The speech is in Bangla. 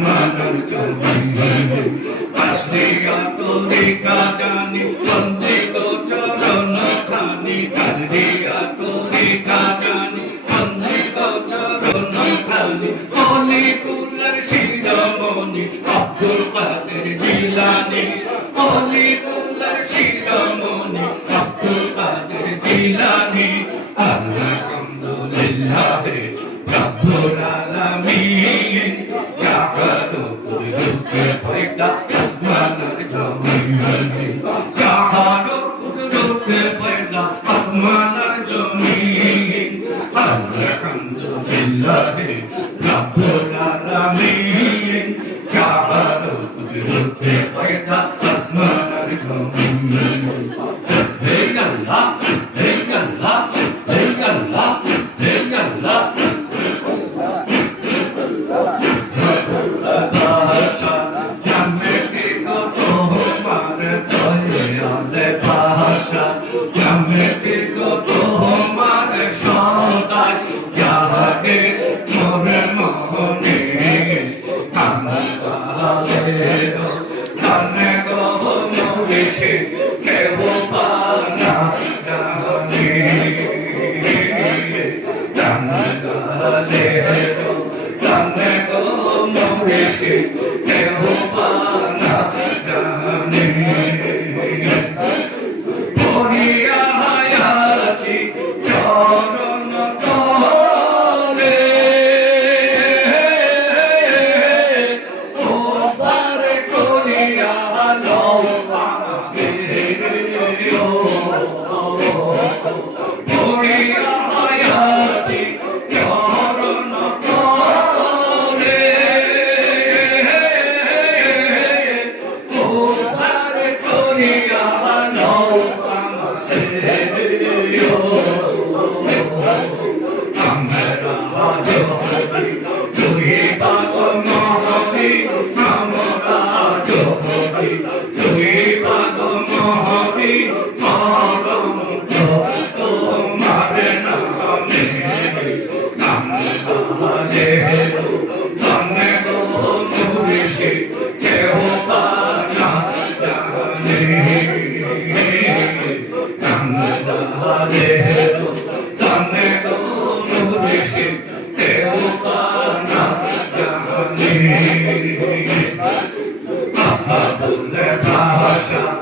আসমানের জমিনে আসলিয়া তরিকা জানি বন্দিত চরণ খানি কাদরিয়া তরিকা জানি বন্দিত চরণ খানি অলি কুলার শিরোমণি আব্দুল কাদের জিলানী অলি কুলার শিরোমণি আব্দুল কাদের জিলানী আলহামদুলিল্লাহ রব্বুল আলামিন ইয়া হাদু কুদরতে পয়দা আসমানের জমিনে ইয়া হাদু কুদরতে পয়দা আসমানের জমিনে আলহামদুলিল্লাহ রব্বুল আলামিন ইয়া হাদু কুদরতে পয়দা আসমানের জমিনে হে আল্লাহ হে আল্লাহ হে আল্লাহ হে আল্লাহ Bahasa